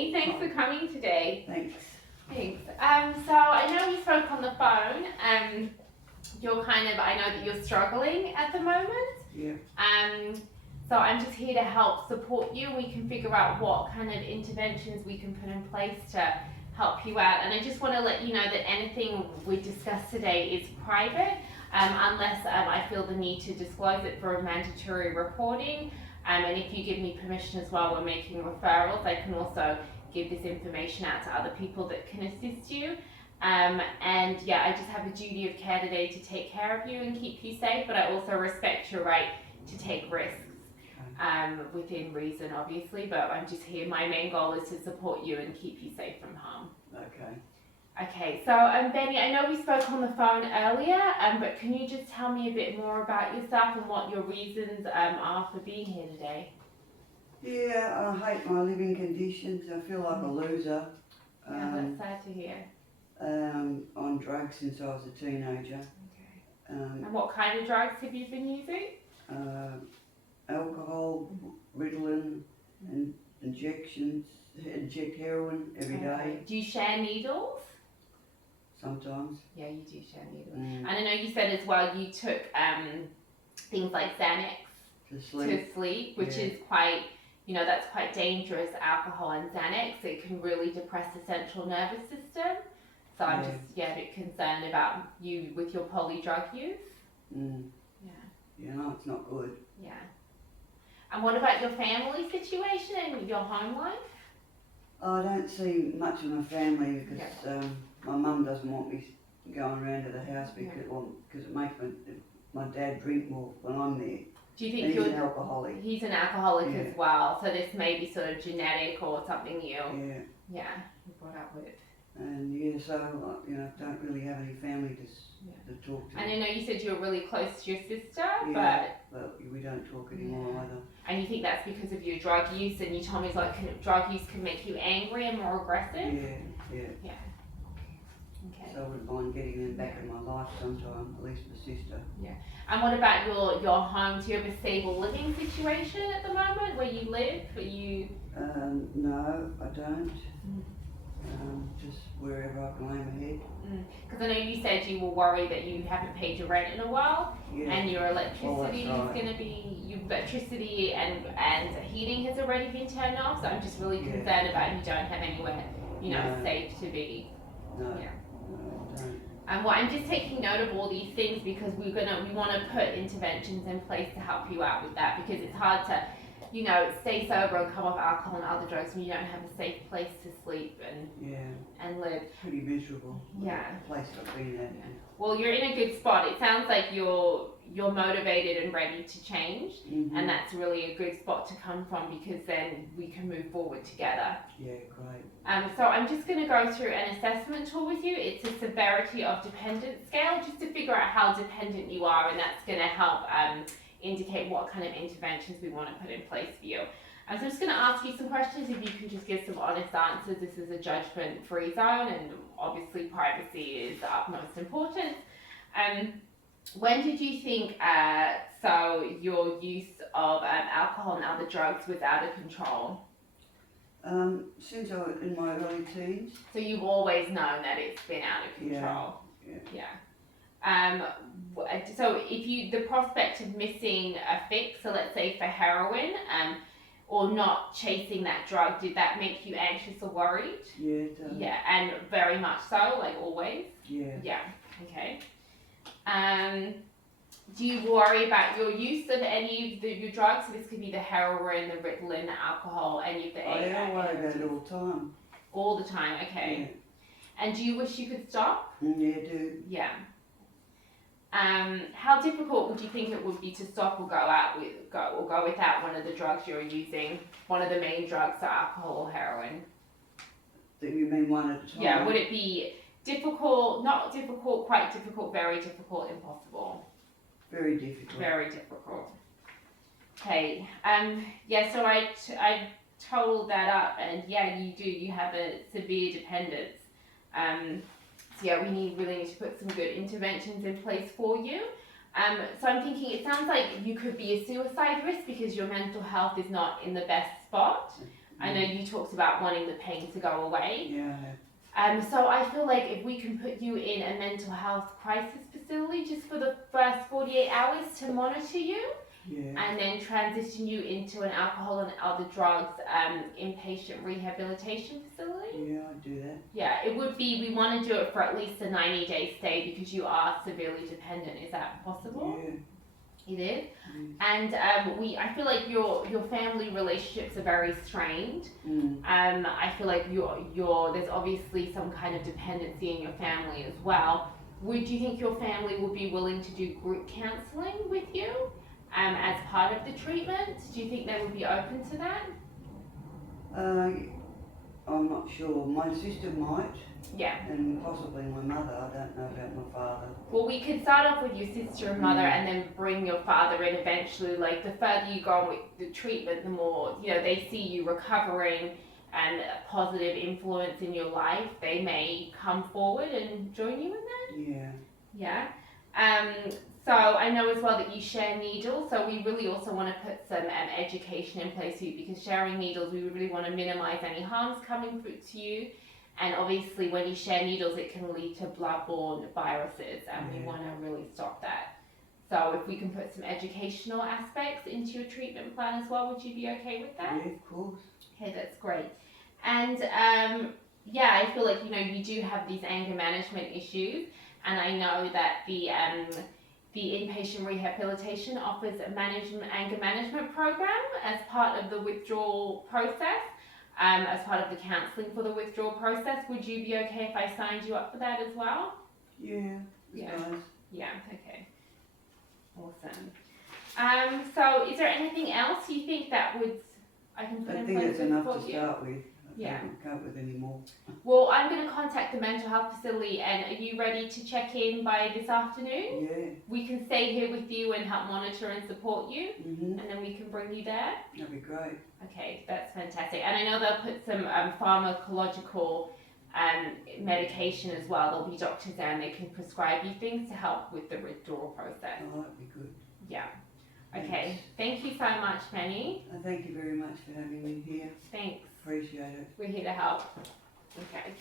Benny. Thanks for coming today. Thanks. Thanks. So I know we spoke on the phone. I know that you're struggling at the moment. Yeah. So I'm just here to help support you. We can figure out what kind of interventions we can put in place to help you out. And I just want to let you know that anything we discuss today is private, unless I feel the need to disclose it for mandatory reporting. And if you give me permission as well, we're making referrals. I can also give this information out to other people that can assist you. I just have a duty of care today to take care of you and keep you safe, but I also respect your right to take risks. Within reason, obviously, but I'm just here. My main goal is to support you and keep you safe from harm. Okay. Okay, so Benny, I know we spoke on the phone earlier, but can you just tell me a bit more about yourself and what your reasons are for being here today? Yeah, I hate my living conditions. I feel like a loser. Yeah, that's sad to hear. On drugs since I was a teenager. Okay. And what kind of drugs have you been using? Alcohol, Ritalin, and inject heroin every day. Do you share needles? Sometimes. Yeah, you do share needles. And I know you said as well you took things like Xanax To sleep, which is quite, that's quite dangerous, alcohol and Xanax. It can really depress the central nervous system. So I'm just a bit concerned about you with your poly drug use. Yeah, no, it's not good. Yeah. And what about your family situation and your home life? I don't see much of my family because my mum doesn't want me going around to the house because it makes my dad drink more when I'm there. Do you think he's an alcoholic? He's an alcoholic as well, so this may be sort of genetic or something you you're brought up with. And so don't really have any family to talk to. And I know you said you were really close to your sister, but we don't talk anymore either. And you think that's because of your drug use? And you told me drug use can make you angry and more aggressive. Yeah. Okay. So I wouldn't mind getting them back in my life sometime, at least my sister. Yeah. And what about your home? Do you have a stable living situation at the moment where you live? Are you? No, I don't. Just wherever I can lay my head. Because I know you said you were worried that you haven't paid your rent in a while, and your electricity is going to be electricity and heating has already been turned off. So I'm just really concerned about you don't have anywhere safe to be. No. Yeah. No, I don't. Well, I'm just taking note of all these things because we want to put interventions in place to help you out with that, because it's hard to stay sober and come off alcohol and other drugs when you don't have a safe place to sleep and live. Pretty miserable. Yeah. The place I've been at. Yeah. Well, you're in a good spot. It sounds like you're motivated and ready to change, and that's really a good spot to come from, because then we can move forward together. Yeah, great. So I'm just going to go through an assessment tool with you. It's a severity of dependence scale, just to figure out how dependent you are, and that's going to help indicate what kind of interventions we want to put in place for you. So I'm just going to ask you some questions. If you can just give some honest answers. This is a judgment-free zone, and obviously privacy is of utmost importance. When did you think your use of alcohol and other drugs was out of control? Since I was in my early teens. So you've always known that it's been out of control? Yeah. So if the prospect of missing a fix, so let's say for heroin, or not chasing that drug, did that make you anxious or worried? Yeah, it does. Yeah, and very much so, like always? Yeah. Yeah, okay. Do you worry about your use of any of your drugs? So this could be the heroin, the Ritalin, the alcohol, any of the I worry about it all the time. All the time, okay. Yeah. And do you wish you could stop? Yeah, I do. Yeah. How difficult would you think it would be to stop or go without one of the drugs you're using? One of the main drugs, so alcohol or heroin. Do you mean one at a time? Yeah. Would it be difficult? Not difficult. Quite difficult. Very difficult. Impossible. Very difficult. Very difficult. Okay. So I totaled that up, and you do. You have a severe dependence. We really need to put some good interventions in place for you. So I'm thinking, it sounds like you could be a suicide risk because your mental health is not in the best spot. I know you talked about wanting the pain to go away. Yeah, So I feel like if we can put you in a mental health crisis facility just for the first 48 hours to monitor you, yeah, and then transition you into an alcohol and other drugs inpatient rehabilitation facility. yeah, I'd do that. Yeah, it would be, we want to do it for at least a 90-day stay because you are severely dependent. Is that possible? Yeah. It is. Mm. And I feel like your family relationships are very strained. I feel like there's obviously some kind of dependency in your family as well. Would you think your family would be willing to do group counselling with you as part of the treatment? Do you think they would be open to that? I'm not sure. My sister might, Yeah. and possibly my mother. I don't know about my father. Well, we could start off with your sister and mother and then bring your father in eventually. Like, the further you go on with the treatment, the more, they see you recovering and a positive influence in your life, they may come forward and join you in that. Yeah. Yeah. So I know as well that you share needles, so we really also want to put some education in place for you, because sharing needles, we really want to minimize any harms coming through to you. And obviously when you share needles, it can lead to bloodborne viruses, and we want to really stop that. So if we can put some educational aspects into your treatment plan as well, would you be okay with that? Yeah, of course. Okay, that's great. And yeah, I feel like, you do have these anger management issues, and I know that the inpatient rehabilitation offers a anger management program as part of the withdrawal process, as part of the counselling for the withdrawal process. Would you be okay if I signed you up for that as well? Yeah. Yeah. Nice. Yeah, okay. Awesome. So is there anything else you think I can put I in think place that's to enough support to you? start with. Yeah. I can't cope with any more. Well, I'm going to contact the mental health facility, and are you ready to check in by this afternoon? Yeah. We can stay here with you and help monitor and support you, Mhm. and then we can bring you there. That'd be great. Okay, that's fantastic. And I know they'll put some pharmacological medication as well. There'll be doctors there, and they can prescribe you things to help with the withdrawal process. Oh, that'd be good. Yeah. Okay. Thank you so much, Penny. Thank you very much for having me here. Thanks. Appreciate it. We're here to help. Okay.